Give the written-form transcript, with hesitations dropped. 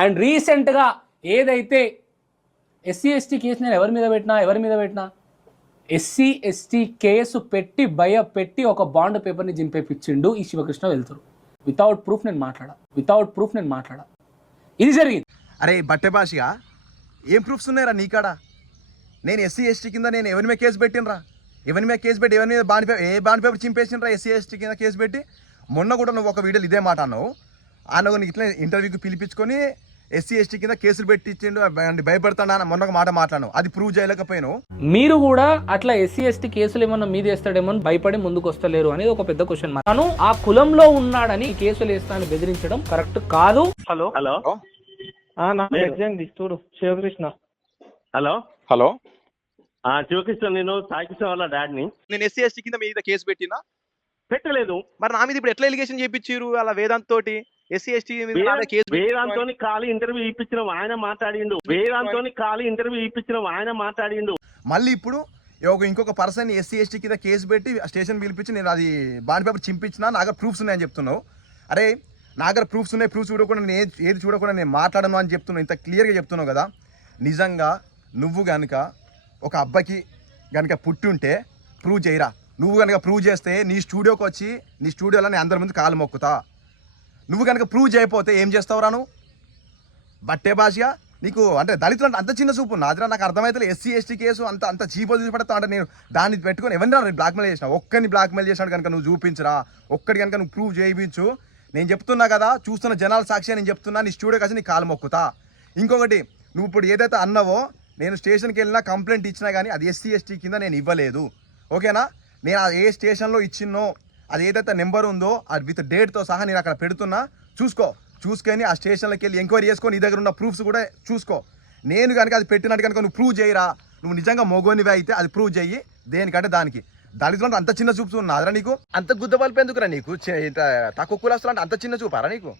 And రీసెంట్గా ఏదైతే SC ST case నేను ఎవరి మీద పెట్టినా ఎస్సీ ఎస్టీ కేసు పెట్టి భయపెట్టి ఒక బాండ్ పేపర్ని జింపేపించిండు ఈ శివకృష్ణ వెళ్తారు. వితౌట్ ప్రూఫ్ నేను మాట్లాడా ఇది జరిగింది. అరే బట్టే భాషగా ఏం ప్రూఫ్స్ ఉన్నాయరా నీకాడ? నేను ఎస్సీ ఎస్టీ కింద నేను ఎవరి మీద కేసు పెట్టినరా? ఎవరి మీద బాండ్ పేపర్ చింపేసినరా? ఎస్సీ ఎస్టీ కింద కేసు పెట్టి మొన్న కూడా నువ్వు ఒక వీడియోలో ఇదే మాట అన్నావు. నీకు ఇట్లా ఇంటర్వ్యూకి పిలిపించుకొని ఎస్సీ ఎస్టీ కింద కేసులు పెట్టించిండు భయపడతాడు మొన్న ఒక మాట మాట్లాడు, అది ప్రూవ్ చేయలేకపోయాను. మీరు కూడా అట్లా ఎస్సీ ఎస్టీ కేసులు ఏమన్నా మీద వేస్తాడేమో భయపడి ముందుకు వస్తలేరు అనేది ఒక పెద్ద క్వశ్చన్. తను ఆ కులంలో ఉన్నాడని కేసులు వేస్తానని బెదిరించడం కరెక్ట్ కాదు. హలో హలో చూడు శివకృష్ణ. హలో హలో శివకృష్ణ, నేను సాయికృష్ణ వాళ్ళ డాడీని. నేను ఎస్సీ ఎస్టీ కింద మీద కేసు పెట్టలేదు. మరి నా మీద ఇప్పుడు ఎట్లా ఎలిగేషన్ చేయించారు అలా వేదాంత్ తోటి? ఎస్సీ ఎస్టీ వేదాంతోని ఖాళీ ఇంటర్వ్యూ ఇప్పించిన ఆయన మాట్లాడిండు. మళ్ళీ ఇప్పుడు ఇంకొక పర్సన్ ఎస్సీ ఎస్టీ కింద కేసు పెట్టి స్టేషన్ పిలిపించి నేను అది బాండ్ పేపర్ చింపించిన నా దగ్గర ప్రూఫ్స్ ఉన్నాయని చెప్తున్నావు. అరే నా దగ్గర ప్రూఫ్స్ ఉన్నాయి, ప్రూఫ్స్ చూడకుండా నేను ఏది చూడకుండా నేను మాట్లాడను అని చెప్తున్నావు. ఇంత క్లియర్గా చెప్తున్నావు కదా. నిజంగా నువ్వు కనుక ఒక అబ్బాయికి కనుక పుట్టి ఉంటే ప్రూవ్ చేయరా? నువ్వు కనుక ప్రూవ్ చేస్తే నీ స్టూడియోకి వచ్చి నీ స్టూడియోలో నేను అందరి ముందు కాలు మొక్కుతా. నువ్వు కనుక ప్రూవ్ చేయకపోతే ఏం చేస్తావురా నువ్వు? బట్టే భాషగా నీకు అంటే దళితులు అంటే అంత చిన్న చూపు నాదిరా. నాకు అర్థమవుతుంది ఎస్సీ ఎస్టీ కేసు అంత చీపో చూపెడతావు అంటే నేను దాన్ని పెట్టుకొని ఎవరిని బ్లాక్మెయిల్ చేసిన? ఒక్కరిని బ్లాక్మెయిల్ చేసినాడు కనుక నువ్వు చూపించరా? ఒక్కడి కనుక నువ్వు ప్రూవ్ చేయించు. నేను చెప్తున్నా కదా, చూస్తున్న జనాల సాక్షి నేను చెప్తున్నా, నీ స్టూడియోకి వచ్చి నీ కాలు మొక్కుతా. ఇంకొకటి, నువ్వు ఇప్పుడు ఏదైతే అన్నావో నేను స్టేషన్కి వెళ్ళినా కంప్లైంట్ ఇచ్చినా కానీ అది ఎస్సీ ఎస్టీ కింద నేను ఇవ్వలేదు. ఓకేనా? నేను ఏ స్టేషన్లో ఇచ్చినో అది ఏదైతే నెంబర్ ఉందో అది విత్ డేట్తో సహా నేను అక్కడ పెడుతున్నా. చూసుకొని ఆ స్టేషన్లోకి వెళ్ళి ఎంక్వైరీ చేసుకొని నీ దగ్గర ఉన్న ప్రూఫ్స్ కూడా చూసుకో. నేను కనుక అది పెట్టినట్టు కనుక నువ్వు ప్రూవ్ చేయరా? నువ్వు నిజంగా మొగోనివే అయితే అది ప్రూవ్ చెయ్యి. దేనికంటే దానికి. దళితులు అంత చిన్న చూపు ఉన్నారా నీకు? అంత గుద్దబలిపేందుకురా నీకు? తక్కువ కులస్తులు అంటే అంత చిన్న చూపారా నీకు?